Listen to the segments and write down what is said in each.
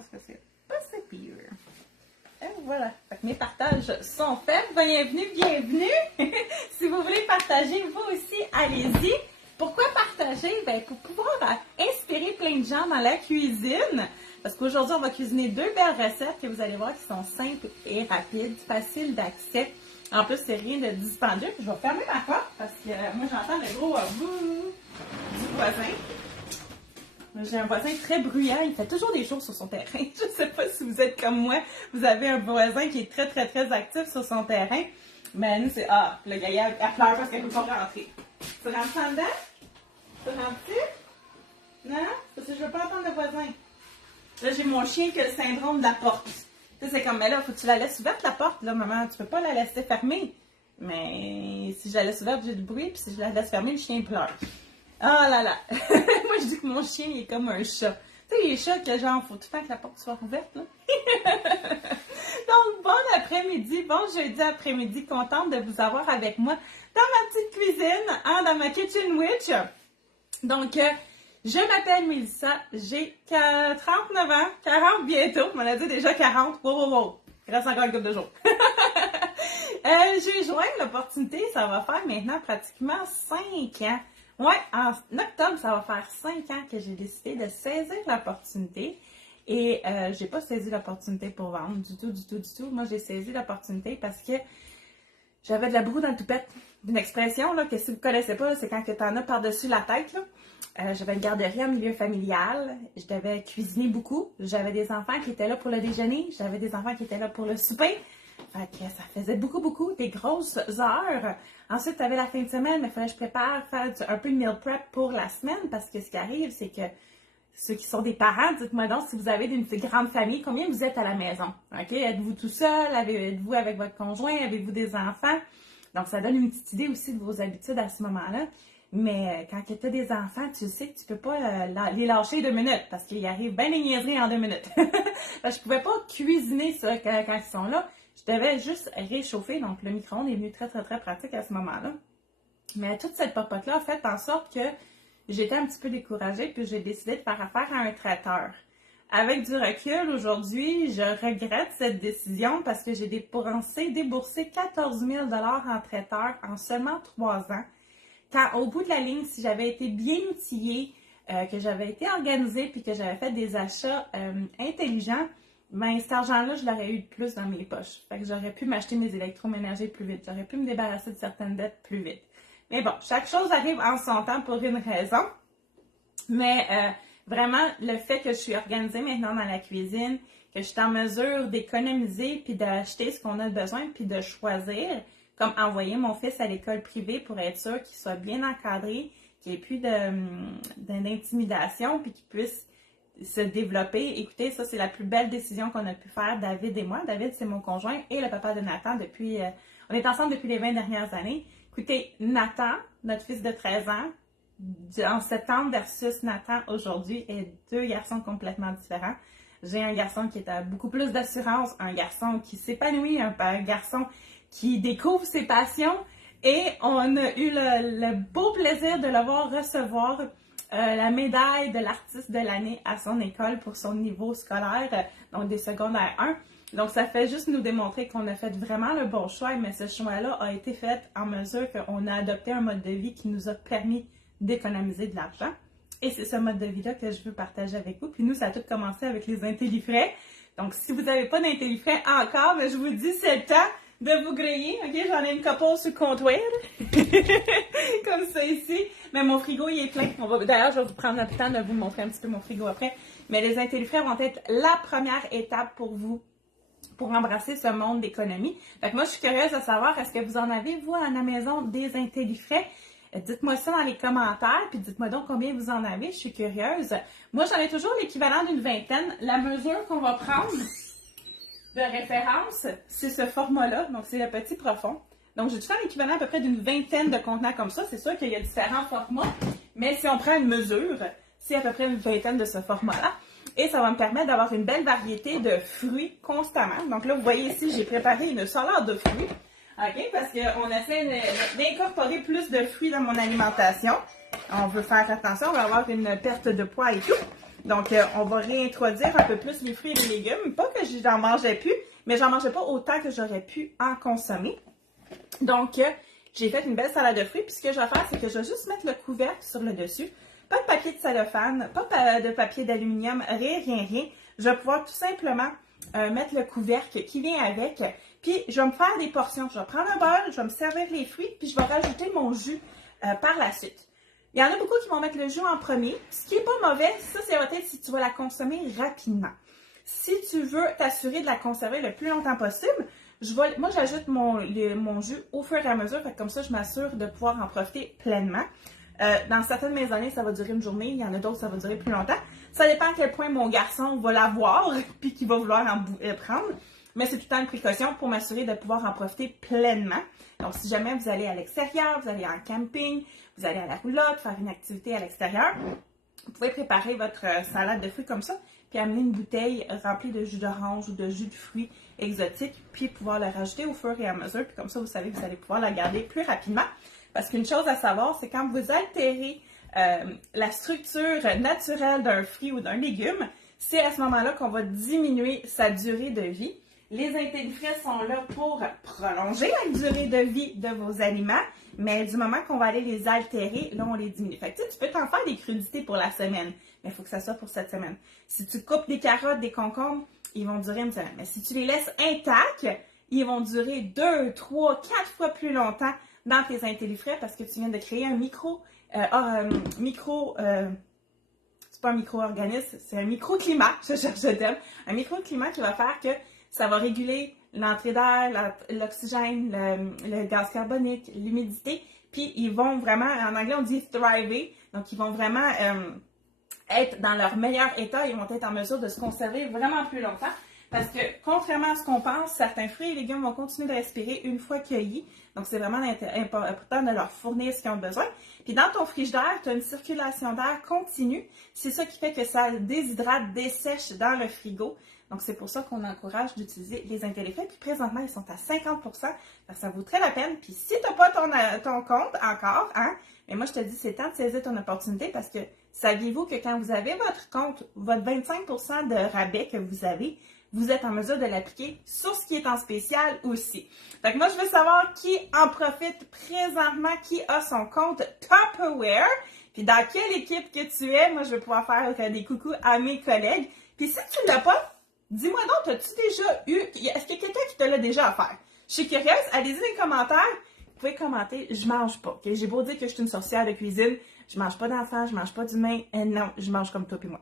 pense que c'est pas si pire. Et voilà. Fait que mes partages sont faits. Bienvenue, bienvenue. Si vous voulez partager, vous aussi, allez-y. Pourquoi partager? Ben, pour pouvoir inspirer plein de gens dans la cuisine. Parce qu'aujourd'hui, on va cuisiner 2 belles recettes que vous allez voir qui sont simples et rapides, faciles d'accès. En plus, c'est rien de dispendieux. Je vais fermer ma porte parce que moi, j'entends le gros boum du voisin. J'ai un voisin très bruyant. Il fait toujours des choses sur son terrain. Je ne sais pas si vous êtes comme moi. Vous avez un voisin qui est très, très, très actif sur son terrain. Mais nous, c'est... Ah, le gars, elle pleure parce qu'elle ne peut pas rentrer. Tu rentres en dedans? Tu rentres-tu? Non? Parce que je ne veux pas entendre le voisin. Là, j'ai mon chien qui a le syndrome de la porte. Tu sais, c'est comme, mais là, faut que tu la laisses ouverte, la porte, là, maman. Tu peux pas la laisser fermée. Mais si je la laisse ouverte, j'ai du bruit. Puis si je la laisse fermée, le chien pleure. Oh là là! Moi, je dis que mon chien, il est comme un chat. Tu sais, les chats, que genre, faut tout le temps que la porte soit ouverte, là. Donc, bon après-midi, bon jeudi après-midi. Contente de vous avoir avec moi dans ma petite cuisine, hein, dans ma Kitchen Witch. Donc, je m'appelle Mélissa, j'ai 39 ans, 40 bientôt, on a dit déjà 40, wow, il reste encore une couple de jours. J'ai joint l'opportunité, ça va faire maintenant pratiquement 5 ans. Ouais, en octobre, ça va faire 5 ans que j'ai décidé de saisir l'opportunité. Et j'ai pas saisi l'opportunité pour vendre, du tout. Moi, j'ai saisi l'opportunité parce que j'avais de la broue dans le toupette. Une expression là, que si vous ne connaissez pas, c'est quand tu en as par-dessus la tête. J'avais une garderie en milieu familial. Je devais cuisiner beaucoup. J'avais des enfants qui étaient là pour le déjeuner. J'avais des enfants qui étaient là pour le souper. Fait que ça faisait beaucoup, des grosses heures. Ensuite, tu avais la fin de semaine, mais il fallait que je prépare, faire un peu de meal prep pour la semaine. Parce que ce qui arrive, c'est que ceux qui sont des parents, dites-moi donc si vous avez une grande famille, combien vous êtes à la maison? OK? Êtes-vous tout seul? Êtes-vous avec votre conjoint? Avez-vous des enfants? Donc, ça donne une petite idée aussi de vos habitudes à ce moment-là. Mais quand tu as des enfants, tu sais que tu peux pas les lâcher 2 minutes parce qu'il arrive bien des niaiseries en 2 minutes. Je pouvais pas cuisiner ça quand ils sont là. Je devais juste réchauffer. Donc, le micro-ondes est venu très, très, très pratique à ce moment-là. Mais toute cette popote-là a fait en sorte que j'étais un petit peu découragée puis j'ai décidé de faire affaire à un traiteur. Avec du recul, aujourd'hui, je regrette cette décision parce que j'ai déboursé 14 000 $ en traiteur en seulement 3 ans. Quand, au bout de la ligne, si j'avais été bien outillée, que j'avais été organisée puis que j'avais fait des achats intelligents, ben cet argent-là, je l'aurais eu de plus dans mes poches. Fait que j'aurais pu m'acheter mes électroménagers plus vite. J'aurais pu me débarrasser de certaines dettes plus vite. Mais bon, chaque chose arrive en son temps pour une raison. Mais vraiment, le fait que je suis organisée maintenant dans la cuisine, que je suis en mesure d'économiser puis d'acheter ce qu'on a besoin puis de choisir, comme envoyer mon fils à l'école privée pour être sûr qu'il soit bien encadré, qu'il n'y ait plus d'intimidation puis qu'il puisse se développer. Écoutez, ça, c'est la plus belle décision qu'on a pu faire, David et moi. David, c'est mon conjoint et le papa de Nathan depuis... on est ensemble depuis les 20 dernières années. Écoutez, Nathan, notre fils de 13 ans, en septembre versus Nathan aujourd'hui, est 2 garçons complètement différents. J'ai un garçon qui a beaucoup plus d'assurance, un garçon qui s'épanouit, un garçon qui découvre ses passions et on a eu le beau plaisir de le voir recevoir la médaille de l'artiste de l'année à son école pour son niveau scolaire, donc des secondaires 1. Donc, ça fait juste nous démontrer qu'on a fait vraiment le bon choix, mais ce choix-là a été fait en mesure qu'on a adopté un mode de vie qui nous a permis d'économiser de l'argent. Et c'est ce mode de vie-là que je veux partager avec vous. Puis nous, ça a tout commencé avec les IntelliFrais. Donc, si vous n'avez pas d'IntelliFrais encore, je vous dis, c'est le temps de vous griller. OK, j'en ai une couple sur le comptoir. Comme ça ici. Mais mon frigo, il est plein. D'ailleurs, je vais vous prendre le temps de vous montrer un petit peu mon frigo après. Mais les IntelliFrais vont être la première étape pour vous pour embrasser ce monde d'économie. Fait que moi, je suis curieuse de savoir, est-ce que vous en avez, vous, à la maison, des IntelliFrais? Dites-moi ça dans les commentaires, puis dites-moi donc combien vous en avez, je suis curieuse. Moi, j'en ai toujours l'équivalent d'une vingtaine. La mesure qu'on va prendre de référence, c'est ce format-là, donc c'est le petit profond. Donc, j'ai toujours l'équivalent à peu près d'une vingtaine de contenants comme ça. C'est sûr qu'il y a différents formats, mais si on prend une mesure, c'est à peu près une vingtaine de ce format-là. Et ça va me permettre d'avoir une belle variété de fruits constamment. Donc là, vous voyez ici, j'ai préparé une salade de fruits. OK? Parce qu'on essaie d'incorporer plus de fruits dans mon alimentation. On veut faire attention, on va avoir une perte de poids et tout. Donc, on va réintroduire un peu plus les fruits et les légumes. Pas que j'en mangeais plus, mais j'en mangeais pas autant que j'aurais pu en consommer. Donc, j'ai fait une belle salade de fruits. Puis ce que je vais faire, c'est que je vais juste mettre le couvercle sur le dessus. Pas de papier de cellophane, pas de papier d'aluminium, rien. Je vais pouvoir tout simplement mettre le couvercle qui vient avec. Puis, je vais me faire des portions. Je vais prendre un bol, je vais me servir les fruits, puis je vais rajouter mon jus par la suite. Il y en a beaucoup qui vont mettre le jus en premier. Ce qui n'est pas mauvais, ça, c'est peut-être si tu vas la consommer rapidement. Si tu veux t'assurer de la conserver le plus longtemps possible, moi, j'ajoute mon jus au fur et à mesure. Fait que comme ça, je m'assure de pouvoir en profiter pleinement. Dans certaines maisonnées, ça va durer une journée. Il y en a d'autres, ça va durer plus longtemps. Ça dépend à quel point mon garçon va l'avoir puis qu'il va vouloir en prendre. Mais c'est tout le temps une précaution pour m'assurer de pouvoir en profiter pleinement. Donc, si jamais vous allez à l'extérieur, vous allez en camping, vous allez à la roulotte, faire une activité à l'extérieur, vous pouvez préparer votre salade de fruits comme ça, puis amener une bouteille remplie de jus d'orange ou de jus de fruits exotiques, puis pouvoir la rajouter au fur et à mesure. Puis comme ça, vous savez que vous allez pouvoir la garder plus rapidement. Parce qu'une chose à savoir, c'est quand vous altérez la structure naturelle d'un fruit ou d'un légume, c'est à ce moment-là qu'on va diminuer sa durée de vie. Les intellifrais sont là pour prolonger la durée de vie de vos aliments, mais du moment qu'on va aller les altérer, là, on les diminue. Fait que tu peux t'en faire des crudités pour la semaine, mais il faut que ça soit pour cette semaine. Si tu coupes des carottes, des concombres, ils vont durer une semaine. Mais si tu les laisses intacts, ils vont durer 2, 3, 4 fois plus longtemps dans tes intellifrais parce que tu viens de créer un c'est pas un micro-organisme, c'est un microclimat, je cherche le terme, un microclimat qui va faire que ça va réguler l'entrée d'air, l'oxygène, le gaz carbonique, l'humidité, puis ils vont vraiment, en anglais on dit thriver, donc ils vont vraiment être dans leur meilleur état, ils vont être en mesure de se conserver vraiment plus longtemps. Parce que, contrairement à ce qu'on pense, certains fruits et légumes vont continuer de respirer une fois cueillis. Donc, c'est vraiment important de leur fournir ce qu'ils ont besoin. Puis, dans ton frigidaire, tu as une circulation d'air continue. C'est ça qui fait que ça déshydrate, dessèche dans le frigo. Donc, c'est pour ça qu'on encourage d'utiliser les intellifrais. Puis, présentement, ils sont à 50%. Ça vaut très la peine. Puis, si tu n'as pas ton compte encore, mais moi, je te dis, c'est temps de saisir ton opportunité parce que saviez-vous que quand vous avez votre compte, votre 25% de rabais que vous avez, vous êtes en mesure de l'appliquer sur ce qui est en spécial aussi. Donc moi, je veux savoir qui en profite présentement, qui a son compte Tupperware, puis dans quelle équipe que tu es. Moi, je vais pouvoir faire des coucous à mes collègues. Puis si tu ne l'as pas, dis-moi donc, as-tu déjà eu... Est-ce qu'il y a quelqu'un qui te l'a déjà offert? Je suis curieuse, allez-y dans les commentaires. Vous pouvez commenter, je mange pas. Okay? J'ai beau dire que je suis une sorcière de cuisine, je mange pas d'enfants, je mange pas d'humains. Non, je mange comme toi et moi.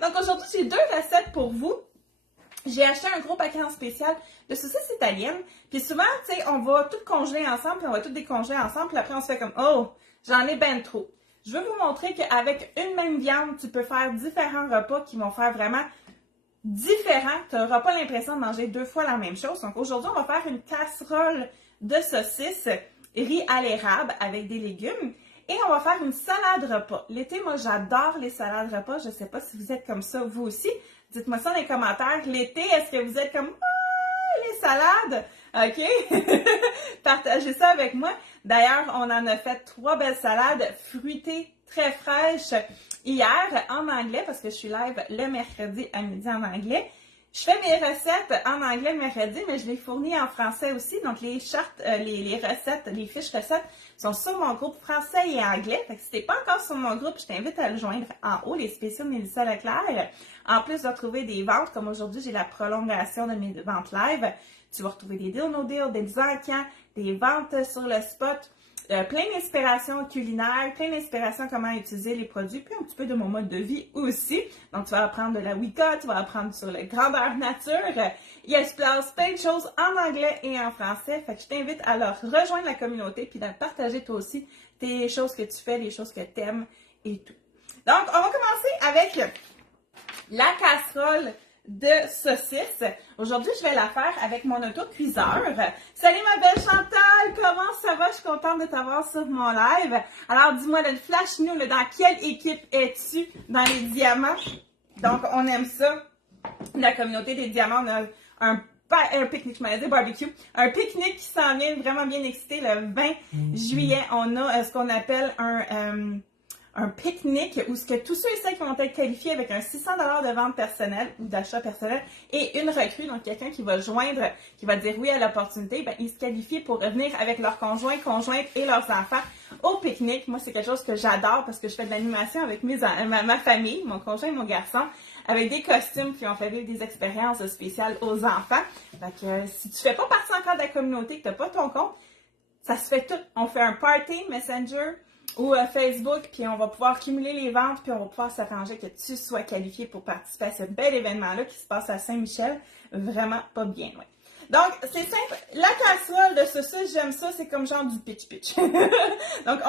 Donc aujourd'hui, j'ai 2 recettes pour vous. J'ai acheté un gros paquet en spécial de saucisses italiennes. Puis souvent, tu sais, on va tout congeler ensemble, puis on va tout décongeler ensemble, puis après on se fait comme « Oh, j'en ai ben trop ». Je veux vous montrer qu'avec une même viande, tu peux faire différents repas qui vont faire vraiment différents. Tu n'auras pas l'impression de manger 2 fois la même chose. Donc aujourd'hui, on va faire une casserole de saucisses riz à l'érable avec des légumes. Et on va faire une salade repas. L'été, moi, j'adore les salades repas. Je ne sais pas si vous êtes comme ça, vous aussi. Dites-moi ça dans les commentaires. L'été, est-ce que vous êtes comme « Ah, les salades! » OK? Partagez ça avec moi. D'ailleurs, on en a fait 3 belles salades fruitées, très fraîches hier en anglais parce que je suis live le mercredi à midi en anglais. Je fais mes recettes en anglais le mercredi, mais je les fournis en français aussi. Donc, les chartes, les recettes, les fiches recettes sont sur mon groupe français et anglais. Fait que si t'es pas encore sur mon groupe, je t'invite à le joindre en haut, les spéciaux de Mélissa Leclerc. En plus de retrouver des ventes, comme aujourd'hui, j'ai la prolongation de mes ventes live. Tu vas retrouver des deals no deal, des encans, des ventes sur le spot. Plein d'inspiration culinaire, plein d'inspiration comment utiliser les produits, puis un petit peu de mon mode de vie aussi. Donc, tu vas apprendre de la Wicca, tu vas apprendre sur la grandeur nature. Il y a plein de choses en anglais et en français. Fait que je t'invite à leur rejoindre la communauté, puis de partager toi aussi tes choses que tu fais, les choses que tu aimes et tout. Donc, on va commencer avec la casserole de saucisses. Aujourd'hui, je vais la faire avec mon autocuiseur. Salut ma belle Chantal, comment ça va? Je suis contente de t'avoir sur mon live. Alors, dis-moi, le flash nous, dans quelle équipe es-tu dans les diamants? Donc, on aime ça. La communauté des diamants, on a un pique-nique, je m'allais dire barbecue. Un pique-nique qui s'en vient vraiment bien excité le 20 juillet. On a ce qu'on appelle un pique-nique où ce que tous ceux et celles qui vont être qualifiés avec un 600 $ de vente personnelle ou d'achat personnel et une recrue, donc quelqu'un qui va joindre, qui va dire oui à l'opportunité, ben, ils se qualifient pour revenir avec leurs conjoints, conjointes et leurs enfants au pique-nique. Moi, c'est quelque chose que j'adore parce que je fais de l'animation avec ma famille, mon conjoint et mon garçon, avec des costumes qui ont fait vivre des expériences spéciales aux enfants. Donc, si tu fais pas partie encore de la communauté, que tu n'as pas ton compte, ça se fait tout. On fait un party Messenger ou Facebook, puis on va pouvoir cumuler les ventes, puis on va pouvoir s'arranger que tu sois qualifié pour participer à ce bel événement-là qui se passe à Saint-Michel, vraiment pas bien loin. Donc, c'est simple. La casserole de saucisses, j'aime ça, c'est comme genre du pitch-pitch. Donc,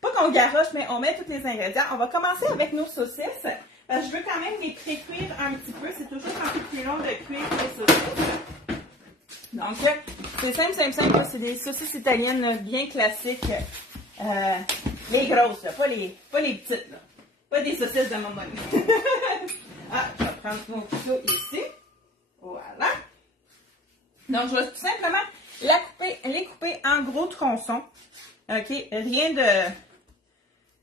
pas qu'on garoche, mais on met tous les ingrédients. On va commencer avec nos saucisses. Je veux quand même les pré-cuire un petit peu. C'est toujours un peu plus long de cuire les saucisses. Donc, c'est simple. C'est des saucisses italiennes bien classiques. Les grosses, là, pas les petites. Là. Pas des saucisses de maman. Je vais prendre mon couteau ici. Voilà. Donc, je vais tout simplement les couper en gros tronçons. OK? Rien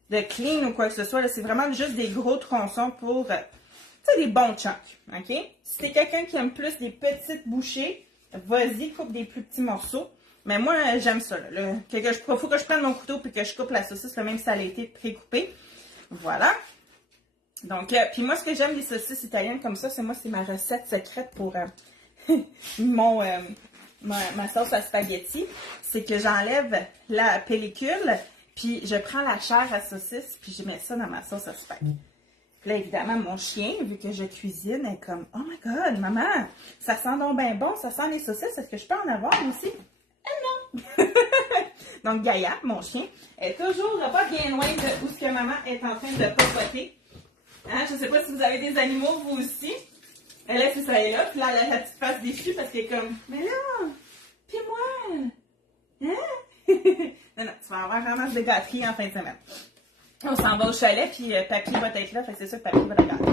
de clean ou quoi que ce soit. C'est vraiment juste des gros tronçons pour, des bons chunks. OK? Si t'es quelqu'un qui aime plus des petites bouchées, vas-y, coupe des plus petits morceaux. Mais moi, j'aime ça. Il faut que je prenne mon couteau et que je coupe la saucisse, là, même si elle a été pré-coupée. Voilà. Donc, puis moi, ce que j'aime des saucisses italiennes comme ça, c'est ma recette secrète pour ma sauce à spaghetti. C'est que j'enlève la pellicule, puis je prends la chair à saucisse, puis je mets ça dans ma sauce à spaghetti. Puis là, évidemment, mon chien, vu que je cuisine, est comme « Oh my God, maman, ça sent donc bien bon, ça sent les saucisses, est-ce que je peux en avoir aussi? » Non! Donc, Gaïa, mon chien, est toujours pas bien loin de où ce que maman est en train de papoter. Hein? Je ne sais pas si vous avez des animaux, vous aussi. Elle est, ça, elle est là. Puis là, elle a la petite face déchue parce qu'elle est comme « Mais là, puis moi, hein? » Non, tu vas avoir vraiment des gâteries en fin de semaine. On s'en va au chalet, puis Papy va être là, fait que c'est sûr que Papy va la gâter.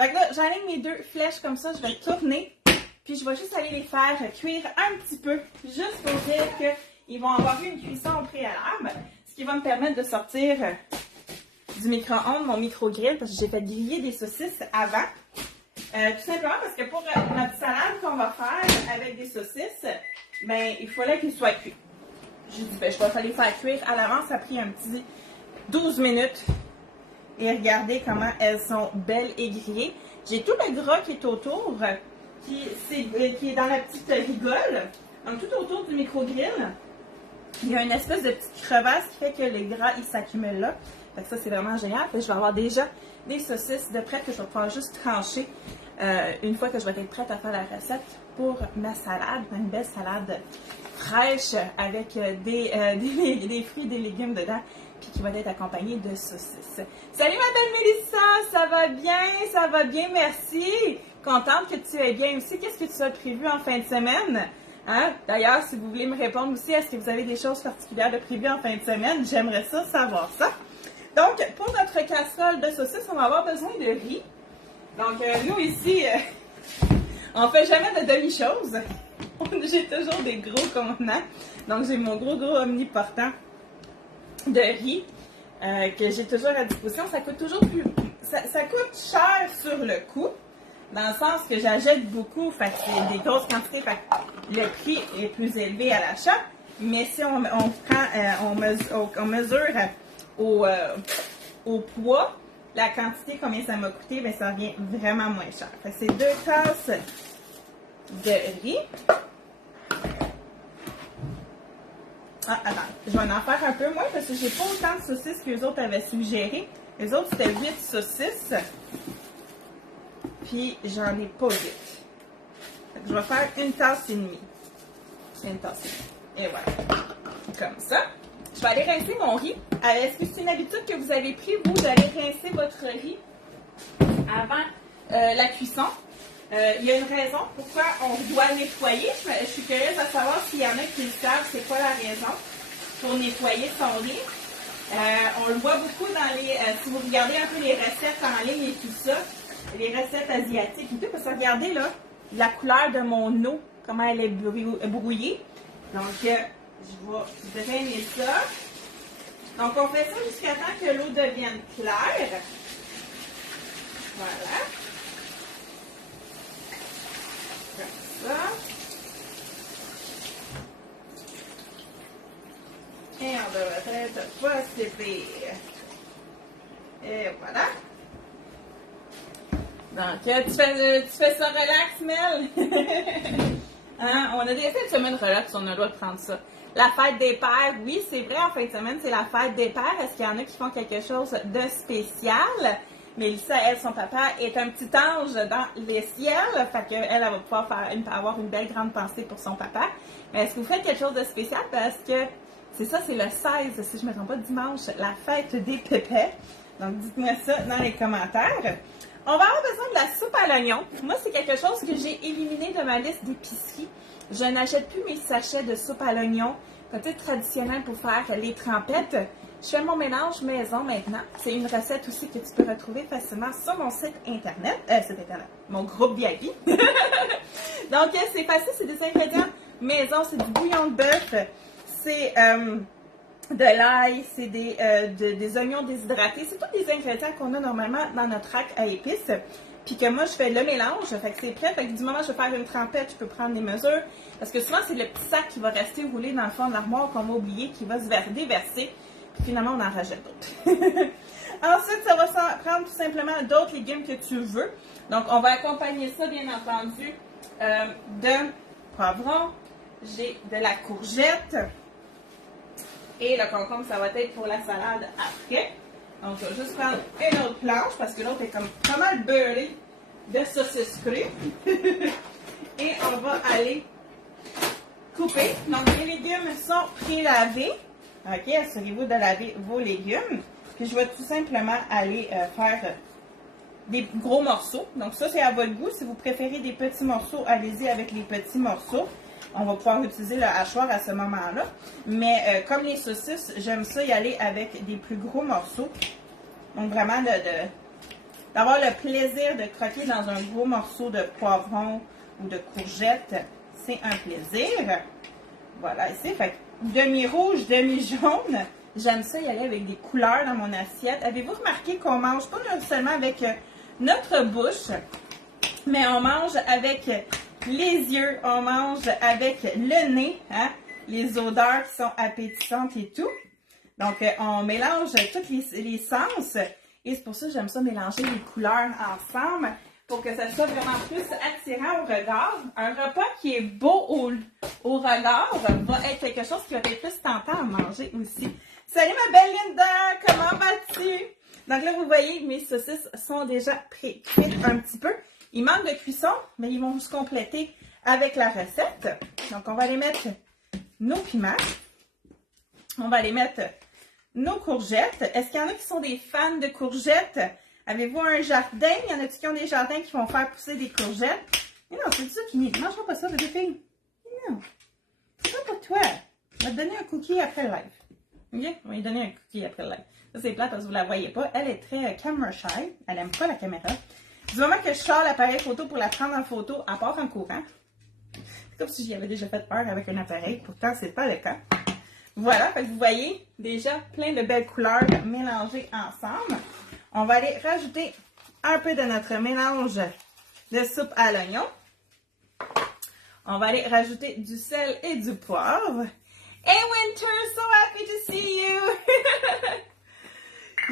Fait que là, j'enlève mes deux flèches comme ça, je vais tourner, puis je vais juste aller les faire cuire un petit peu, juste pour dire qu'ils vont avoir eu une cuisson au préalable, ce qui va me permettre de sortir du micro-ondes, mon micro-grill, parce que j'ai fait griller des saucisses avant. Tout simplement parce que pour notre salade qu'on va faire avec des saucisses, ben, il fallait qu'ils soient cuits. J'ai dit, ben, je vais les faire cuire à l'avance, ça a pris un petit 12 minutes. Et regardez comment elles sont belles et grillées. J'ai tout le gras qui est autour, qui est dans la petite rigole. Donc, tout autour du micro-grill, il y a une espèce de petite crevasse qui fait que le gras, il s'accumule là. Fait que ça, c'est vraiment génial. Fait que je vais avoir déjà des saucisses de près que je vais pouvoir juste trancher une fois que je vais être prête à faire la recette pour ma salade. Une belle salade fraîche avec des fruits et des légumes dedans, puis qui va être accompagnée de saucisses. Salut ma belle Mélissa, ça va bien, merci. Contente que tu es bien aussi. Qu'est-ce que tu as prévu en fin de semaine? Hein? D'ailleurs, si vous voulez me répondre aussi, est-ce que vous avez des choses particulières de prévues en fin de semaine? J'aimerais ça savoir ça. Donc, pour notre casserole de saucisses, on va avoir besoin de riz. Donc, nous ici, on fait jamais de demi-chose. J'ai toujours des gros contenants. Donc, j'ai mon gros omniportant de riz que j'ai toujours à disposition. Ça coûte toujours plus... Ça coûte cher sur le coup, dans le sens que j'achète beaucoup, fait que c'est des grosses quantités, fait que le prix est plus élevé à l'achat. Mais si on mesure au poids, la quantité, combien ça m'a coûté, bien, ça revient vraiment moins cher. Fait que c'est 2 tasses de riz. Attends, je vais en faire un peu moins parce que j'ai pas autant de saucisses que les autres avaient suggéré. Les autres, c'était 8 saucisses. Puis, j'en ai pas 8. Fait que je vais faire 1 tasse et demie. 1 tasse et demie. Et voilà. Comme ça. Je vais aller rincer mon riz. Est-ce que c'est une habitude que vous avez pris, vous, d'aller rincer votre riz avant la cuisson? Il y a une raison pourquoi on doit nettoyer. Je suis curieuse à savoir s'il y en a qui le savent, c'est quoi la raison pour nettoyer son riz. On le voit beaucoup dans les... si vous regardez un peu les recettes en ligne et tout ça, les recettes asiatiques et tout, parce que regardez là, la couleur de mon eau, comment elle est brouillée. Donc, je vais drainer ça. Donc, on fait ça jusqu'à temps que l'eau devienne claire. Voilà. Comme ça. Et on devrait être pas si pire. Et voilà. Donc, tu fais ça relax, Mel? Hein? On a des fins de semaine relax, on a le droit de prendre ça. La fête des pères, oui, c'est vrai, en fin de semaine, c'est la fête des pères. Est-ce qu'il y en a qui font quelque chose de spécial? Mélissa, elle, son papa est un petit ange dans les ciels. Fait qu'elle, elle va pouvoir avoir une belle grande pensée pour son papa. Mais est-ce que vous faites quelque chose de spécial? Parce que c'est ça, c'est le 16, si je ne me trompe pas, dimanche, la fête des pépés. Donc, dites-moi ça dans les commentaires. On va avoir besoin de la soupe à l'oignon. Moi, c'est quelque chose que j'ai éliminé de ma liste d'épicerie. Je n'achète plus mes sachets de soupe à l'oignon, peut-être traditionnelle pour faire les trempettes. Je fais mon mélange maison maintenant. C'est une recette aussi que tu peux retrouver facilement sur mon site internet. Mon groupe VIP. Donc, c'est facile, c'est des ingrédients maison, c'est du bouillon de bœuf, c'est de l'ail, c'est des oignons déshydratés. C'est tous des ingrédients qu'on a normalement dans notre rack à épices. Puis que moi, je fais le mélange, fait que c'est prêt. Fait que du moment où je vais faire une trempette, je peux prendre des mesures. Parce que souvent, c'est le petit sac qui va rester roulé dans le fond de l'armoire qu'on va oublier, qui va se déverser. Puis finalement, on en rajoute d'autres. Ensuite, ça va prendre tout simplement d'autres légumes que tu veux. Donc, on va accompagner ça, bien entendu, de poivron. J'ai de la courgette. Et le concombre, ça va être pour la salade après. Donc, je vais juste prendre une autre planche parce que l'autre est comme pas mal beurrée de saucisses crues. Et on va aller couper. Donc, les légumes sont pré-lavés. OK, assurez-vous de laver vos légumes. Puis, je vais tout simplement aller faire des gros morceaux. Donc, ça, c'est à votre goût. Si vous préférez des petits morceaux, allez-y avec les petits morceaux. On va pouvoir utiliser le hachoir à ce moment-là. Mais comme les saucisses, j'aime ça y aller avec des plus gros morceaux. Donc vraiment d'avoir le plaisir de croquer dans un gros morceau de poivron ou de courgette, c'est un plaisir. Voilà, ici, fait demi-rouge, demi-jaune. J'aime ça y aller avec des couleurs dans mon assiette. Avez-vous remarqué qu'on mange pas seulement avec notre bouche, mais on mange avec les yeux, on mange avec le nez, hein? Les odeurs qui sont appétissantes et tout. Donc, on mélange tous les sens. Et c'est pour ça que j'aime ça mélanger les couleurs ensemble pour que ça soit vraiment plus attirant au regard. Un repas qui est beau au regard va être quelque chose qui va être plus tentant à manger aussi. Salut ma belle Linda, comment vas-tu? Donc là, vous voyez, mes saucisses sont déjà pré-cuites un petit peu. Il manque de cuisson, mais ils vont se compléter avec la recette. Donc, on va aller mettre nos piments. On va aller mettre nos courgettes. Est-ce qu'il y en a qui sont des fans de courgettes? Avez-vous un jardin? Il y en a qui ont des jardins qui vont faire pousser des courgettes? Mais non, c'est ça qui n'est. Mange pas ça, bébé fille. Non. C'est pas pour toi. On va te donner un cookie après le live. OK? On va lui donner un cookie après le live. Ça, c'est plate parce que vous ne la voyez pas. Elle est très camera shy. Elle n'aime pas la caméra. Du moment que je sors l'appareil photo pour la prendre en photo, à part en courant. C'est comme si j'y avais déjà fait peur avec un appareil. Pourtant, c'est pas le cas. Voilà, fait que vous voyez déjà plein de belles couleurs mélangées ensemble. On va aller rajouter un peu de notre mélange de soupe à l'oignon. On va aller rajouter du sel et du poivre. Hey Winter, so happy to see you!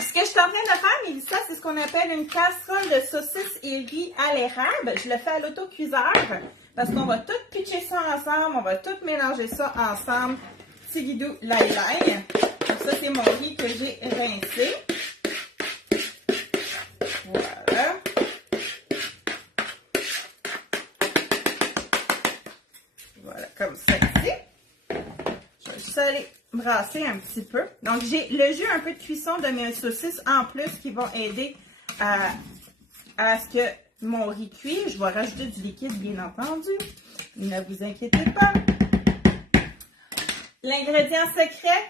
Ce que je suis en train de faire, Mélissa, c'est ce qu'on appelle une casserole de saucisses et riz à l'érable. Je le fais à l'autocuiseur parce qu'on va tout pitcher ça ensemble, on va tout mélanger ça ensemble. Tigidou, l'ail. Donc ça, c'est mon riz que j'ai rincé. Voilà. Voilà, comme ça ici. Je vais juste aller brasser un petit peu. Donc, j'ai le jus un peu de cuisson de mes saucisses en plus qui vont aider à ce que mon riz cuit. Je vais rajouter du liquide, bien entendu. Ne vous inquiétez pas. L'ingrédient secret,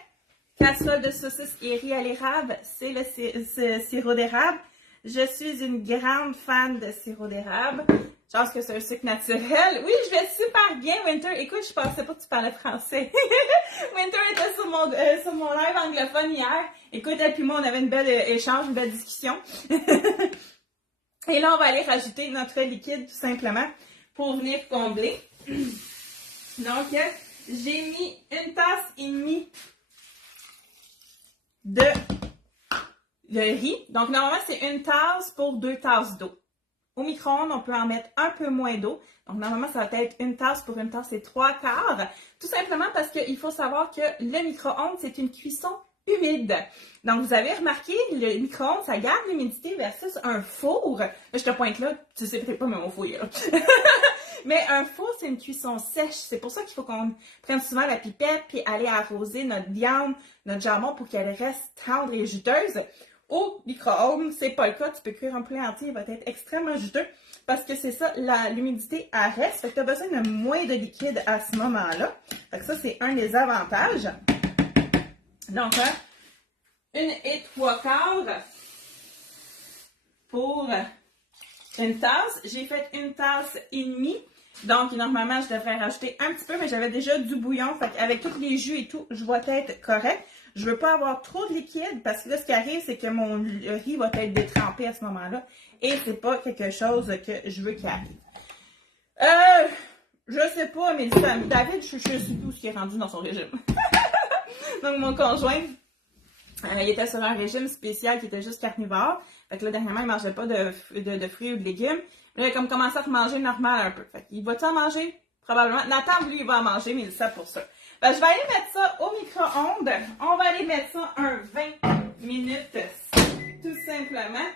casserole de saucisses et riz à l'érable, c'est le sirop d'érable. Je suis une grande fan de sirop d'érable. Je pense que c'est un sucre naturel. Oui, je vais super bien, Winter. Écoute, je pensais pas que tu parlais français. Winter était sur mon live anglophone hier. Écoute, elle puis moi, on avait une belle échange, une belle discussion. Et là, on va aller rajouter notre liquide, tout simplement, pour venir combler. Donc, j'ai mis 1,5 tasse de riz. Donc, normalement, c'est 1 tasse pour 2 tasses d'eau. Au micro-ondes, on peut en mettre un peu moins d'eau. Donc, normalement, ça va être 1 tasse pour 1 tasse et 3/4. Tout simplement parce qu'il faut savoir que le micro-ondes, c'est une cuisson humide. Donc, vous avez remarqué, le micro-ondes, ça garde l'humidité versus un four. Là, je te pointe là, tu sais peut-être pas, mais mon four est là. Mais un four, c'est une cuisson sèche. C'est pour ça qu'il faut qu'on prenne souvent la pipette puis aller arroser notre viande, notre jambon pour qu'elle reste tendre et juteuse. Au micro-ondes, c'est pas le cas. Tu peux cuire un poulet entier, il va être extrêmement juteux parce que c'est ça, l'humidité reste. Fait que tu as besoin de moins de liquide à ce moment-là. Fait que ça, c'est un des avantages. Donc, 1 3/4 pour 1 tasse. J'ai fait 1 tasse et demie. Donc, normalement, je devrais rajouter un petit peu, mais j'avais déjà du bouillon. Fait qu'avec tous les jus et tout, je vais être correct. Je veux pas avoir trop de liquide parce que là, ce qui arrive, c'est que mon riz va être détrempé à ce moment-là. Et c'est pas quelque chose que je veux qu'il arrive. Je sais pas, mais David, je sais plus ce qui est rendu dans son régime. Donc, mon conjoint, il était sur un régime spécial qui était juste carnivore. Fait que là, dernièrement, il mangeait pas de fruits ou de légumes. Là, il a comme commencé à manger normal un peu. Fait qu'il va-tu en manger? Probablement. Nathan, lui, il va en manger, mais il sait pour ça. Ben, je vais aller mettre ça au micro-ondes. On va aller mettre ça un 20 minutes, tout simplement.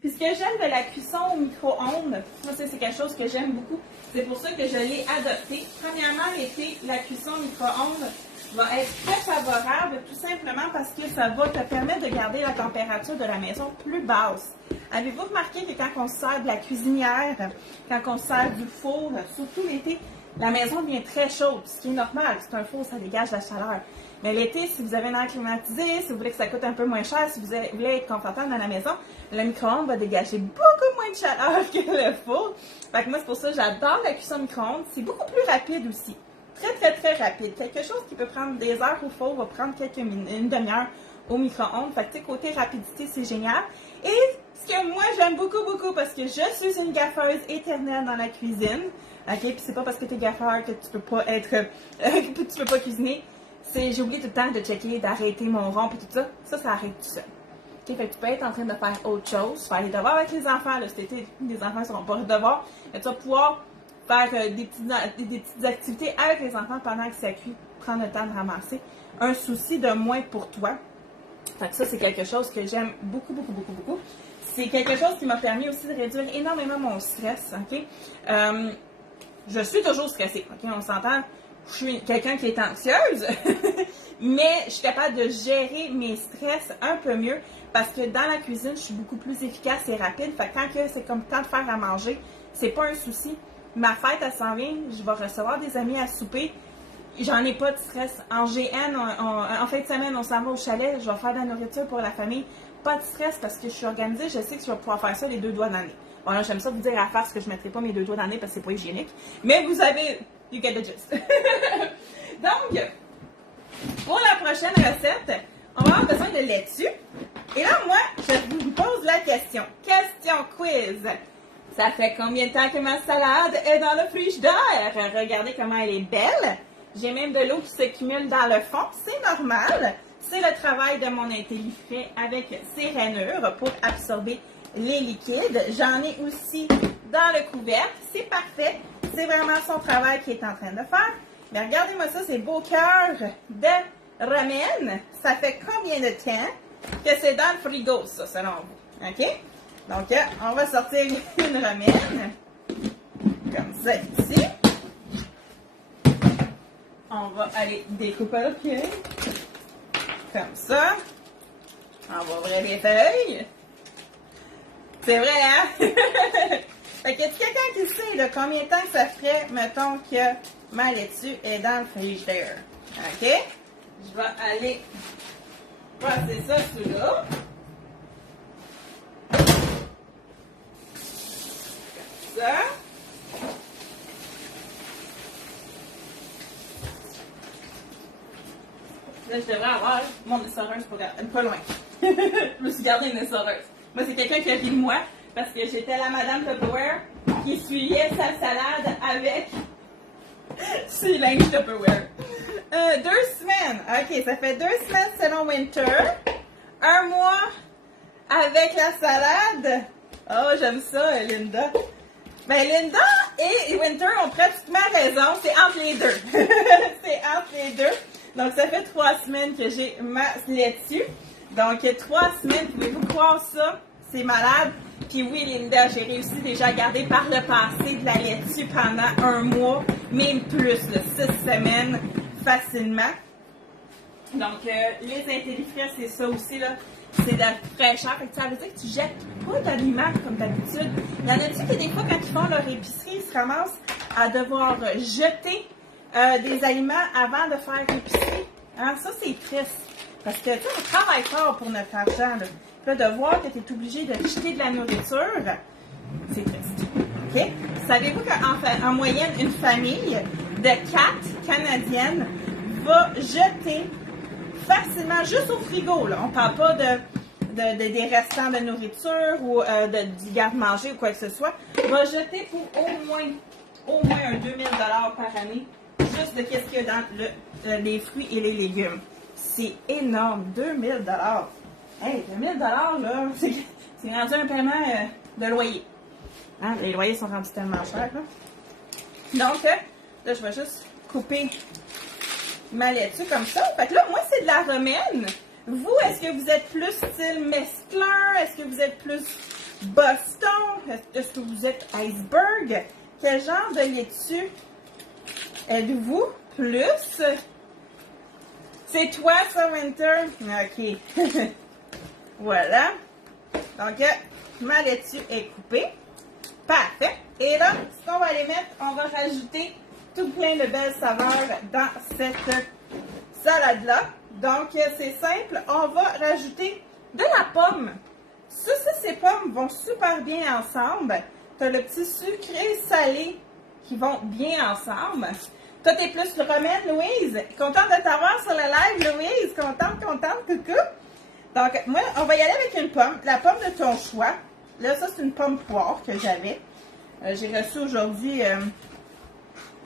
Puis ce que j'aime de la cuisson au micro-ondes, ça c'est quelque chose que j'aime beaucoup. C'est pour ça que je l'ai adopté. Premièrement, l'été, la cuisson au micro-ondes va être très favorable, tout simplement parce que ça va te permettre de garder la température de la maison plus basse. Avez-vous remarqué que quand on se sert de la cuisinière, quand on se sert du four, surtout l'été, la maison devient très chaude, ce qui est normal. C'est un four, ça dégage la chaleur. Mais l'été, si vous avez un air climatisé, si vous voulez que ça coûte un peu moins cher, si vous voulez être confortable dans la maison, le micro-ondes va dégager beaucoup moins de chaleur que le four. Fait que moi, c'est pour ça que j'adore la cuisson micro-ondes. C'est beaucoup plus rapide aussi. Très, très, très rapide. Quelque chose qui peut prendre des heures au four va prendre une demi-heure au micro-ondes. Fait que, tu sais, côté rapidité, c'est génial. Et ce que moi, j'aime beaucoup, beaucoup, parce que je suis une gaffeuse éternelle dans la cuisine. OK? Puis c'est pas parce que tu es gaffeur que tu peux pas être... que tu peux pas cuisiner. J'ai oublié tout le temps de checker, d'arrêter mon rond et tout ça. Ça arrête tout seul. OK? Fait que tu peux être en train de faire autre chose, faire les devoirs avec les enfants. Là, cet été, les enfants ne seront pas devoirs. Mais tu vas pouvoir faire des petites activités avec les enfants pendant que ça cuit, prendre le temps de ramasser. Un souci de moins pour toi. Fait que ça, c'est quelque chose que j'aime beaucoup, beaucoup, beaucoup, beaucoup. C'est quelque chose qui m'a permis aussi de réduire énormément mon stress. OK? Je suis toujours stressée. OK? On s'entend. Je suis quelqu'un qui est anxieuse, mais je suis capable de gérer mes stress un peu mieux parce que dans la cuisine, je suis beaucoup plus efficace et rapide. Fait que quand c'est comme temps de faire à manger, c'est pas un souci. Ma fête, elle s'en vient, je vais recevoir des amis à souper. J'en ai pas de stress. En GN, en fin de semaine, on s'en va au chalet, je vais faire de la nourriture pour la famille. Pas de stress parce que je suis organisée, je sais que je vais pouvoir faire ça les 2 doigts dans le nez. Bon, là, j'aime ça vous dire à faire ce que je ne mettrai pas mes 2 doigts dans le nez parce que c'est pas hygiénique. Mais vous avez... You get the gist. Donc, pour la prochaine recette, on va avoir besoin de laitue. Et là, moi, je vous pose la question. Question quiz. Ça fait combien de temps que ma salade est dans le frigidaire? Regardez comment elle est belle. J'ai même de l'eau qui s'accumule dans le fond. C'est normal. C'est le travail de mon IntelliFrais avec ses rainures pour absorber les liquides. J'en ai aussi dans le couvercle. C'est parfait. C'est vraiment son travail qu'il est en train de faire. Mais regardez-moi ça, ces beaux cœurs de ramen. Ça fait combien de temps que c'est dans le frigo, ça, selon vous? OK? Donc, on va sortir une ramen. Comme ça, ici. On va aller découper le pied. Comme ça. On va ouvrir les feuilles. C'est vrai, hein? Fait que y a quelqu'un qui sait de combien de temps que ça ferait, mettons, que ma laitue est dans le frigidaire? OK? Je vais aller passer ça sous l'eau. Comme ça. Là, je devrais avoir mon essoreuse pour pas loin. Je me suis gardé une essoreuse. Moi, c'est quelqu'un qui a ri de moi parce que j'étais la Madame Tupperware qui essuyait sa salade avec ses linges Tupperware. 2 semaines. OK, ça fait 2 semaines selon Winter. 1 mois avec la salade. Oh, j'aime ça, Linda. Ben, Linda et Winter ont pratiquement raison. C'est entre les deux. C'est entre les deux. Donc, ça fait 3 semaines que j'ai ma laitue. Donc, 3 semaines, pouvez-vous croire ça? C'est malade. Puis oui, Linda, j'ai réussi déjà à garder par le passé de la laitue pendant 1 mois, même plus, 6 semaines, facilement. Donc, les intellifrais, c'est ça aussi, là. C'est de la fraîcheur. Fait que ça veut dire que tu jettes pas d'aliments comme d'habitude. Il y en a-tu que des fois, quand ils font leur épicerie, ils se ramassent à devoir jeter des aliments avant de faire l'épicerie? Hein? Ça, c'est triste. Parce que, tu sais, on travaille fort pour notre argent, là. Puis là, de voir que tu es obligé de jeter de la nourriture, c'est triste. OK? Savez-vous qu'en moyenne, une famille de 4 Canadiennes va jeter facilement, juste au frigo, là. On ne parle pas des restants de nourriture ou du garde-manger ou quoi que ce soit, va jeter pour au moins un 2000 $ par année, juste de qu'est-ce qu'il y a dans les fruits et les légumes. C'est énorme, 2000 $. Hey, 2000 $, là, c'est rendu un paiement de loyer. Hein? Les loyers sont rendus tellement chers, là. Donc, là, je vais juste couper ma laitue comme ça. Fait que là, moi, c'est de la romaine. Vous, est-ce que vous êtes plus style mesclun? Est-ce que vous êtes plus Boston? Est-ce que vous êtes iceberg? Quel genre de laitue êtes-vous plus? C'est toi, ça, Winter? OK. Voilà. Donc, ma laitue est coupée. Parfait. Et là, ce qu'on va aller mettre, on va rajouter tout plein de belles saveurs dans cette salade-là. Donc, c'est simple. On va rajouter de la pomme. Ça, ces pommes vont super bien ensemble. Tu as le petit sucré salé qui vont bien ensemble. Toi, t'es plus romaine, Louise. Contente de t'avoir sur le live, Louise. Contente, coucou. Donc, moi, on va y aller avec une pomme. La pomme de ton choix. Là, ça, c'est une pomme poire que j'avais. J'ai reçu aujourd'hui...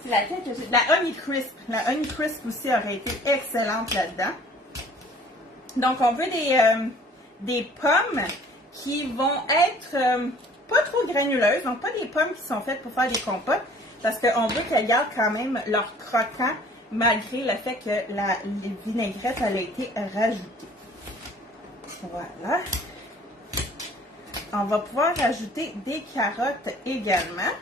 c'est laquelle que j'ai? La Honey Crisp. La Honey Crisp aussi aurait été excellente là-dedans. Donc, on veut des pommes qui vont être pas trop granuleuses. Donc, pas des pommes qui sont faites pour faire des compotes. Parce qu'on veut qu'elles gardent quand même leur croquant malgré le fait que la vinaigrette elle a été rajoutée. Voilà. On va pouvoir rajouter des carottes également.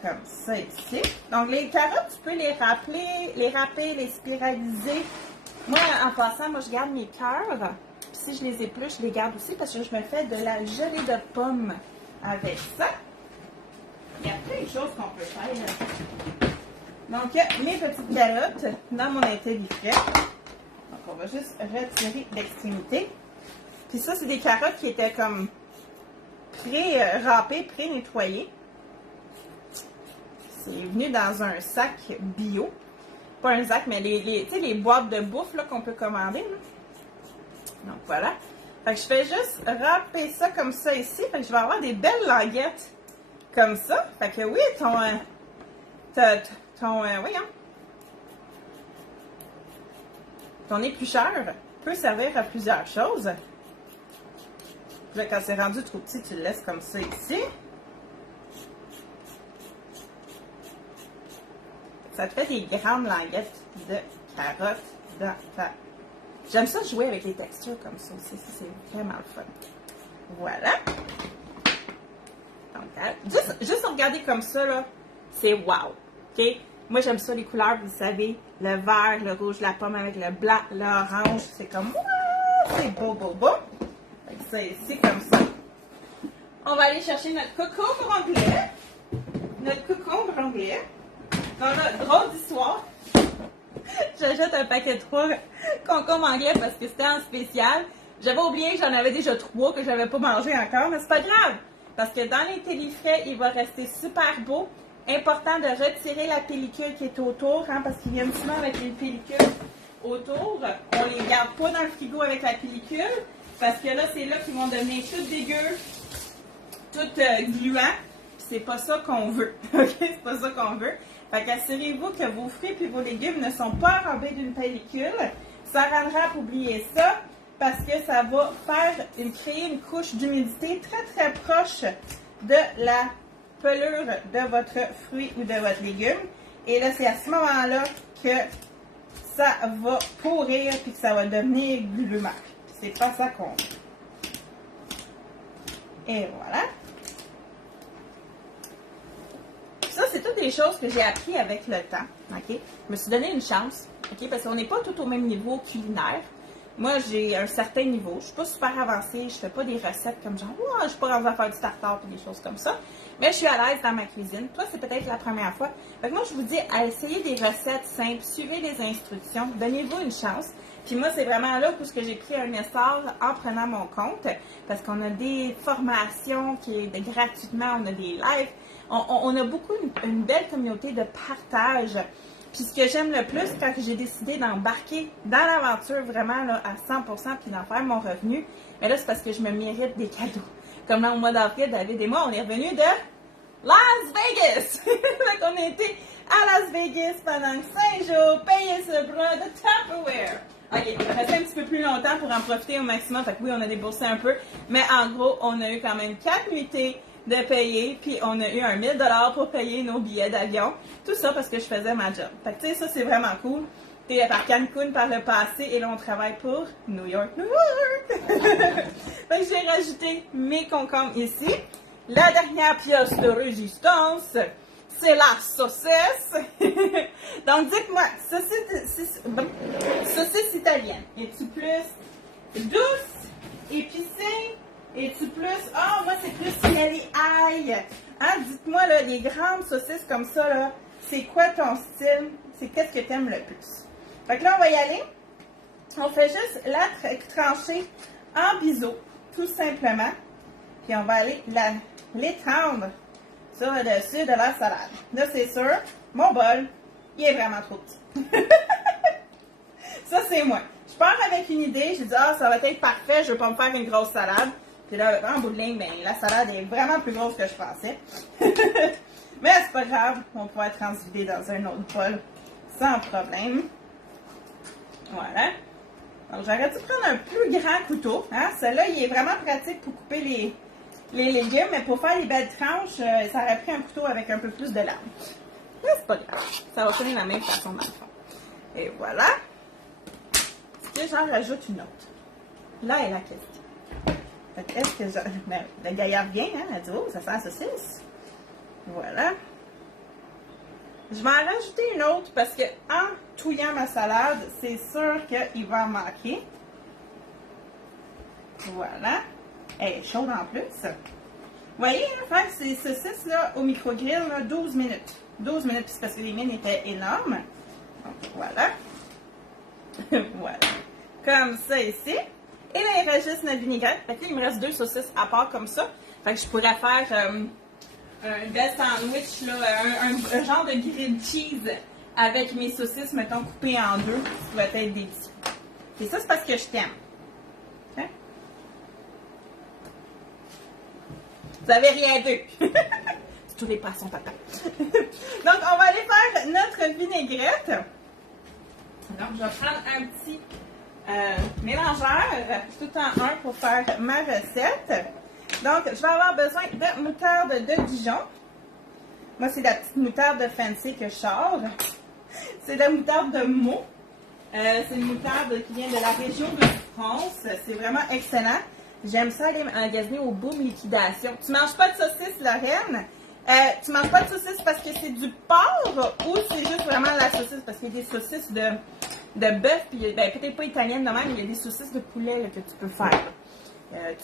Comme ça ici. Donc, les carottes, tu peux les râper, les spiraliser. Moi, en passant, je garde mes cœurs. Puis si je les épluche, je les garde aussi parce que je me fais de la gelée de pommes avec ça. Il y a plein de choses qu'on peut faire. Donc, mes petites carottes dans mon intellifrais. Donc, on va juste retirer l'extrémité. Puis ça, c'est des carottes qui étaient comme pré-râpées, pré-nettoyées. C'est venu dans un sac bio. Pas un sac, mais les boîtes de bouffe qu'on peut commander. Là. Donc, voilà. Fait que je fais juste râper ça comme ça ici. Fait que je vais avoir des belles languettes comme ça. Fait que oui, ton éplucheur peut servir à plusieurs choses. Là, quand c'est rendu trop petit, tu le laisses comme ça ici. Ça te fait des grandes languettes de carottes dans ta... J'aime ça jouer avec les textures comme ça aussi. C'est vraiment le fun. Voilà. Donc, juste regarder comme ça, là, c'est wow. OK? Moi, j'aime ça, les couleurs, vous savez. Le vert, le rouge, la pomme avec le blanc, l'orange. C'est comme, wow, c'est beau, beau, beau. Fait que ça ici, comme ça. On va aller chercher notre concombre anglais. Notre concombre anglais. On a drôle d'histoire. J'ajoute un paquet de 3 concombres anglais parce que c'était en spécial. J'avais oublié que j'en avais déjà 3 que je n'avais pas mangé encore, mais c'est pas grave. Parce que dans les intellifrais, il va rester super beau. Important de retirer la pellicule qui est autour, hein, parce qu'ils viennent souvent avec une pellicule autour. On les garde pas dans le frigo avec la pellicule, parce que là, c'est là qu'ils vont devenir tout dégueu, tout gluant. C'est pas ça qu'on veut. OK? C'est pas ça qu'on veut. Fait qu'assurez-vous que vos fruits et vos légumes ne sont pas enrobés d'une pellicule. Ça rendra pour oublier ça, parce que ça va créer une couche d'humidité très très proche de la pelure de votre fruit ou de votre légume. Et là, c'est à ce moment-là que ça va pourrir puis que ça va devenir gluant. C'est pas ça qu'on veut. Et voilà. Ça, c'est toutes des choses que j'ai appris avec le temps. OK? Je me suis donné une chance. OK? Parce qu'on n'est pas tout au même niveau culinaire. Moi, j'ai un certain niveau. Je ne suis pas super avancée. Je ne fais pas des recettes comme genre, oh, je ne suis pas rendue à faire du tartare et des choses comme ça. Mais je suis à l'aise dans ma cuisine. Toi, c'est peut-être la première fois. Fait que moi, je vous dis, à essayer des recettes simples, suivez les instructions, donnez-vous une chance. Puis moi, c'est vraiment là où j'ai pris un essor en prenant mon compte. Parce qu'on a des formations gratuitement, on a des lives. On a beaucoup une belle communauté de partage. Puis ce que j'aime le plus, quand j'ai décidé d'embarquer dans l'aventure vraiment là, à 100% puis d'en faire mon revenu, mais là, c'est parce que je me mérite des cadeaux. Comme là, au mois d'avril, David et moi, on est revenus de Las Vegas! Donc, on a été à Las Vegas pendant 5 jours, payer ce bras de Tupperware. OK, ça restait un petit peu plus longtemps pour en profiter au maximum. Fait que oui, on a déboursé un peu, mais en gros, on a eu quand même 4 nuitées de payer, puis on a eu un 1000 $ pour payer nos billets d'avion. Tout ça parce que je faisais ma job. Fait que tu sais, ça c'est vraiment cool. T'es par Cancun par le passé et là on travaille pour New York, New York! Fait que j'ai rajouté mes concombres ici. La dernière pièce de résistance, c'est la saucisse. Donc dites-moi, saucisse italienne, es-tu plus douce, épicée? Es-tu plus... Ah, moi, c'est plus filet ail. Hein? Dites-moi, là, les grandes saucisses comme ça, là, c'est quoi ton style? C'est qu'est-ce que tu aimes le plus? Fait que là, on va y aller. On fait juste la trancher en biseau, tout simplement. Puis on va aller l'étendre sur le dessus de la salade. Là, c'est sûr, mon bol, il est vraiment trop petit. Ça, c'est moi. Je pars avec une idée. Je dis, ah, ça va être parfait, je ne veux pas me faire une grosse salade. Puis là, en bout de ligne, ben, la salade est vraiment plus grosse que je pensais. Mais c'est pas grave, on pourra transvider dans un autre bol sans problème. Voilà. Donc, j'aurais dû prendre un plus grand couteau. Hein? Celui-là, il est vraiment pratique pour couper les légumes, mais pour faire les belles tranches, ça aurait pris un couteau avec un peu plus de lame. Mais c'est pas grave. Ça va finir de la même façon dans le fond. Et voilà. Et j'en rajoute une autre. Là est la question. Est-ce que le gaillard vient, hein? Elle dit, oh, ça sent la saucisse. Voilà. Je vais en rajouter une autre parce que en touillant ma salade, c'est sûr qu'il va en manquer. Voilà. Elle est chaude en plus. Vous voyez, faire ces saucisses-là au micro-grill, 12 minutes. 12 minutes, c'est parce que les miennes étaient énormes. Donc, voilà. Voilà. Comme ça ici. Et là, il reste juste notre vinaigrette. Fait que là, il me reste 2 saucisses à part comme ça. Fait que je pourrais faire un bel sandwich, là, un genre de grilled cheese avec mes saucisses, mettons, coupées en 2. Ça pourrait être délicieux. Et ça, c'est parce que je t'aime. Okay? Vous avez rien vu. C'est tous les poissons, papa. Donc, on va aller faire notre vinaigrette. Donc, je vais prendre un petit mélangeur, tout en un pour faire ma recette. Donc, je vais avoir besoin de moutarde de Dijon. Moi, c'est la petite moutarde de Fancy que je sors. C'est de la moutarde de Meaux. C'est une moutarde qui vient de la région de France. C'est vraiment excellent. J'aime ça aller magasiner au Boom Liquidation. Tu manges pas de saucisse, Lorraine? Tu manges pas de saucisse parce que c'est du porc ou c'est juste vraiment la saucisse? Parce qu'il y a des saucisses de bœuf, puis ben, peut-être pas italienne de même, mais il y a des saucisses de poulet là, que tu peux faire.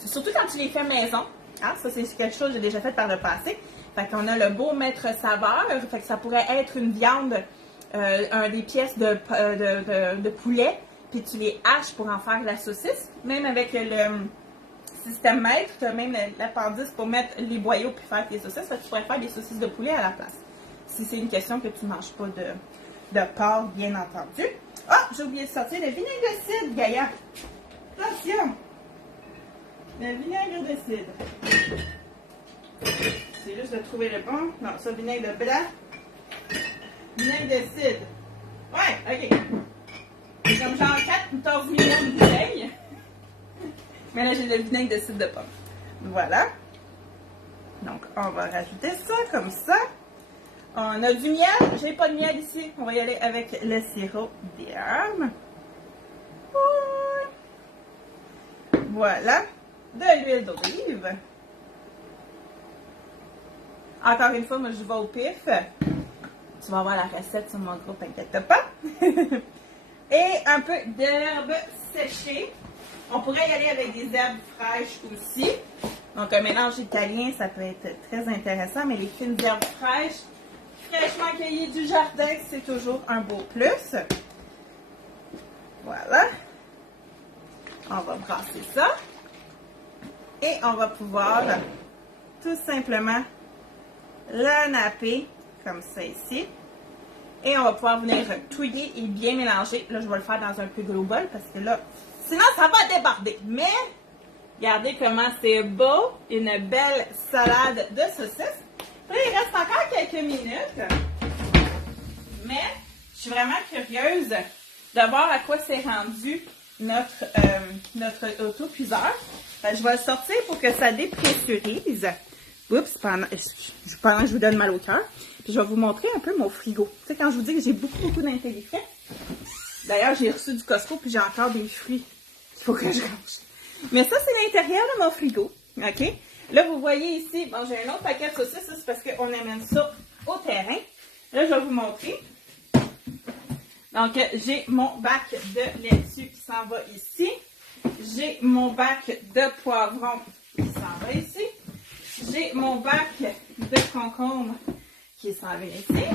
Surtout quand tu les fais maison. Hein, ça, c'est quelque chose que j'ai déjà fait par le passé. Fait qu'on a le beau maître saveur. Fait que ça pourrait être une viande, des pièces de poulet, puis tu les haches pour en faire la saucisse. Même avec le système maître, tu as même l'appendice pour mettre les boyaux puis faire tes saucisses. Fait que tu pourrais faire des saucisses de poulet à la place. Si c'est une question que tu ne manges pas de porc, bien entendu. Ah, j'ai oublié de sortir le vinaigre de cidre, Gaïa. Attention. Le vinaigre de cidre. C'est juste de trouver le bon. Non, ça, vinaigre de blanc. Vinaigre de cidre. Ouais, ok. C'est comme genre 14 millions de bouteilles. Mais là, j'ai le vinaigre de cidre de pomme. Voilà. Donc, on va rajouter ça comme ça. On a du miel. J'ai pas de miel ici. On va y aller avec le sirop d'érable. Voilà. De l'huile d'olive. Encore une fois, moi, je vais au pif. Tu vas avoir la recette sur mon groupe, t'inquiète pas. Et un peu d'herbes séchées. On pourrait y aller avec des herbes fraîches aussi. Donc, un mélange italien, ça peut être très intéressant, mais les fines herbes fraîches, fraîchement cueillies du jardin, c'est toujours un beau plus. Voilà. On va brasser ça. Et on va pouvoir tout simplement le napper comme ça ici. Et on va pouvoir venir touiller et bien mélanger. Là, je vais le faire dans un plus gros bol parce que là, sinon ça va déborder. Mais, regardez comment c'est beau. Une belle salade de saucisses. Là, il reste encore quelques minutes. Mais, je suis vraiment curieuse de voir à quoi c'est rendu notre autocuiseur. Je vais le sortir pour que ça dépressurise. Oups, pendant que je vous donne mal au cœur. Puis je vais vous montrer un peu mon frigo. Tu sais, quand je vous dis que j'ai beaucoup d'intellifrais. D'ailleurs, j'ai reçu du Costco, puis j'ai encore des fruits qu'il faut que je range. Mais ça, c'est l'intérieur de mon frigo. OK? Là, vous voyez ici, bon, j'ai un autre paquet de saucisses, c'est parce qu'on amène ça au terrain. Là, je vais vous montrer. Donc, j'ai mon bac de laitue qui s'en va ici. J'ai mon bac de poivron qui s'en va ici. J'ai mon bac de concombre qui s'en va ici.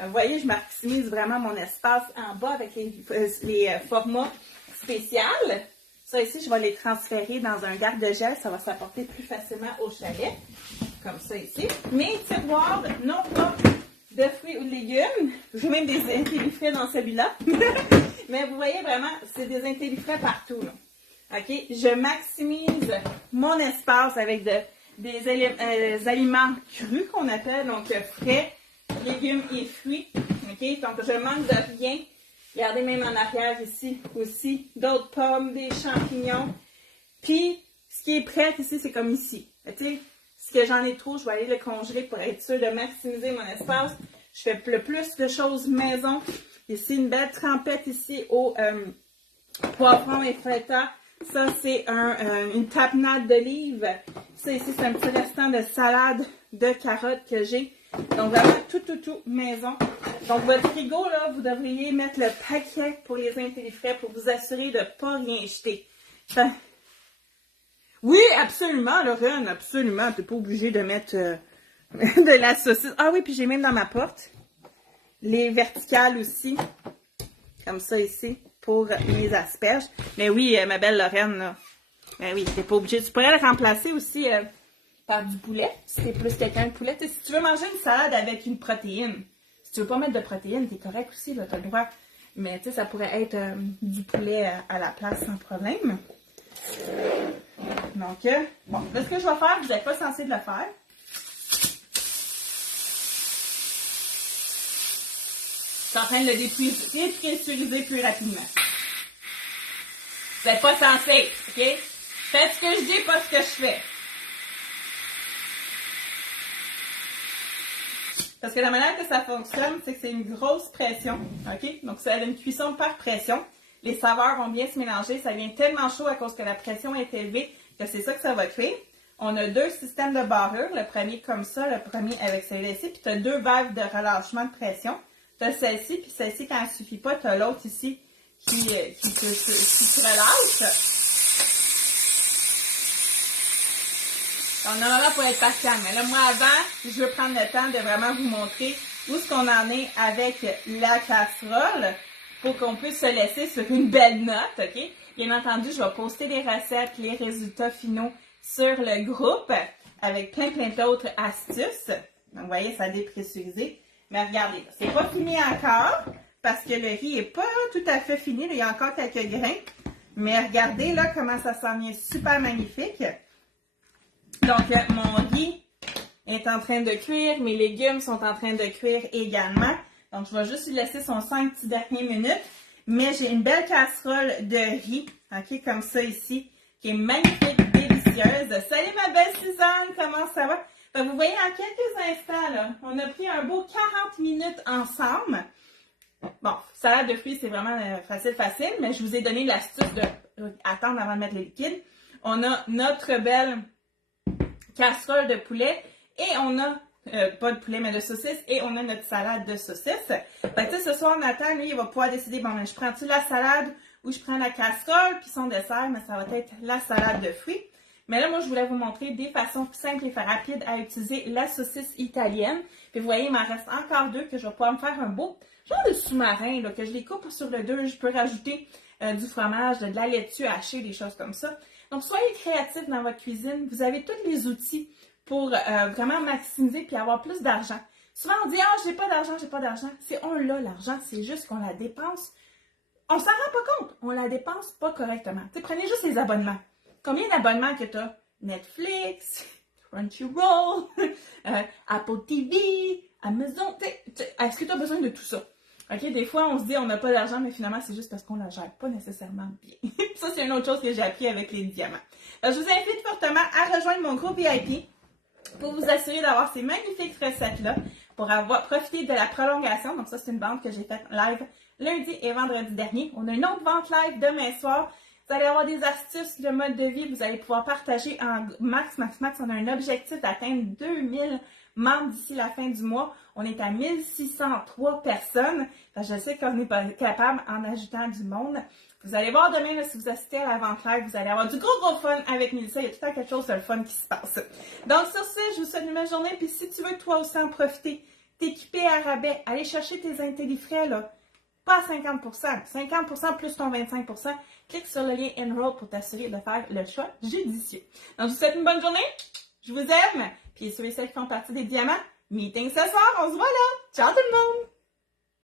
Vous voyez, je maximise vraiment mon espace en bas avec les formats spéciaux. Ça ici, je vais les transférer dans un garde-gel. Ça va s'apporter plus facilement au chalet. Comme ça ici. Mes tiroirs, non pas de fruits ou de légumes. J'ai même des intellifrais dans celui-là. Mais vous voyez vraiment, c'est des intellifrais partout. Là. OK? Je maximise mon espace avec des aliments crus qu'on appelle, donc frais, légumes et fruits. OK? Donc, je manque de rien. Regardez même en arrière ici aussi, d'autres pommes, des champignons. Puis, ce qui est prêt ici, c'est comme ici. OK? Si j'en ai trop, je vais aller le congeler pour être sûr de maximiser mon espace. Je fais le plus de choses maison. Ici, une belle trempette ici au poivron et feta. Ça, c'est une tapenade d'olive. Ça, ici, c'est un petit restant de salade de carottes que j'ai. Donc, vraiment, tout maison. Donc, votre frigo, là, vous devriez mettre le paquet pour les intellifrais pour vous assurer de ne pas rien jeter. Enfin, oui, absolument, Lorraine, absolument. Tu n'es pas obligé de mettre de la saucisse. Ah oui, puis j'ai même dans ma porte les verticales aussi. Comme ça ici. Pour mes asperges. Mais oui, ma belle Lorraine, là. Ben oui, t'es pas obligé. Tu pourrais le remplacer aussi par du poulet, si t'es plus quelqu'un de poulet. T'sais, si tu veux manger une salade avec une protéine, si tu veux pas mettre de protéines, t'es correct aussi, là, t'as le droit. Mais tu sais, ça pourrait être du poulet à la place sans problème. Donc, bon, là, ce que je vais faire, vous n'êtes pas censé de le faire. Je suis en train de le dépressuriser plus rapidement. Vous n'êtes pas censé, OK? Faites ce que je dis, pas ce que je fais. Parce que la manière que ça fonctionne, c'est que c'est une grosse pression, OK? Donc, ça a une cuisson par pression. Les saveurs vont bien se mélanger. Ça vient tellement chaud à cause que la pression est élevée que c'est ça que ça va créer. On a deux systèmes de barrure. Le premier comme ça, le premier avec celui-ci. Puis tu as deux valves de relâchement de pression. Tu as celle-ci, puis celle-ci, quand elle ne suffit pas, tu as l'autre ici qui te relâche. Donc, normalement, pour être patient. Mais là, moi, avant, je veux prendre le temps de vraiment vous montrer où est-ce qu'on en est avec la casserole pour qu'on puisse se laisser sur une belle note, OK? Bien entendu, je vais poster les recettes, les résultats finaux sur le groupe avec plein d'autres astuces. Donc, vous voyez, ça a dépressurisé. Mais regardez, c'est pas fini encore parce que le riz n'est pas tout à fait fini. Là, il y a encore quelques grains. Mais regardez là comment ça s'en vient super magnifique. Donc, mon riz est en train de cuire. Mes légumes sont en train de cuire également. Donc, je vais juste lui laisser son 5 petites dernières minutes. Mais j'ai une belle casserole de riz, ok, comme ça ici, qui est magnifique, délicieuse. Salut ma belle Suzanne, comment ça va? Ben, vous voyez, en quelques instants, là, on a pris un beau 40 minutes ensemble. Bon, salade de fruits, c'est vraiment facile, mais je vous ai donné l'astuce de attendre avant de mettre les liquides. On a notre belle casserole de poulet et on a pas de poulet, mais de saucisses, et on a notre salade de saucisses. Ben, tu sais, ce soir, Nathan, lui, il va pouvoir décider, bon, ben, je prends-tu la salade ou je prends la casserole, puis son dessert, mais ça va être la salade de fruits. Mais là, moi, je voulais vous montrer des façons simples et rapides à utiliser la saucisse italienne. Puis vous voyez, il m'en reste encore 2 que je vais pouvoir me faire un beau genre de sous-marin, là, que je les coupe sur le 2. Je peux rajouter du fromage, de la laitue hachée, des choses comme ça. Donc, soyez créatifs dans votre cuisine. Vous avez tous les outils pour vraiment maximiser puis avoir plus d'argent. Souvent, on dit « Ah, j'ai pas d'argent, j'ai pas d'argent. » C'est on l'a, l'argent, c'est juste qu'on la dépense. On s'en rend pas compte. On la dépense pas correctement. T'sais, prenez juste les abonnements. Combien d'abonnements que tu as? Netflix, Crunchyroll, Apple TV, Amazon. Est-ce que tu as besoin de tout ça? OK, des fois, on se dit on n'a pas d'argent, mais finalement, c'est juste parce qu'on ne la gère pas nécessairement bien. Ça, c'est une autre chose que j'ai appris avec les diamants. Alors, je vous invite fortement à rejoindre mon groupe VIP pour vous assurer d'avoir ces magnifiques recettes-là, pour avoir profité de la prolongation. Donc ça, c'est une vente que j'ai faite live lundi et vendredi dernier. On a une autre vente live demain soir. Vous allez avoir des astuces de mode de vie. Vous allez pouvoir partager en max. On a un objectif d'atteindre 2000 membres d'ici la fin du mois. On est à 1603 personnes. Enfin, je sais qu'on n'est pas capable en ajoutant du monde. Vous allez voir demain, là, si vous assistez à la vente live, vous allez avoir du gros fun avec Mélissa. Il y a tout le temps quelque chose de fun qui se passe. Donc, sur ce, je vous souhaite une belle journée. Puis, si tu veux toi aussi en profiter, t'équiper à rabais, aller chercher tes intellifrais, là, pas à 50%, 50% plus ton 25%, clique sur le lien Enroll pour t'assurer de faire le choix judicieux. Donc, je vous souhaite une bonne journée. Je vous aime. Puis, ceux et celles qui font partie des diamants, meeting ce soir, on se voit là. Ciao tout le monde!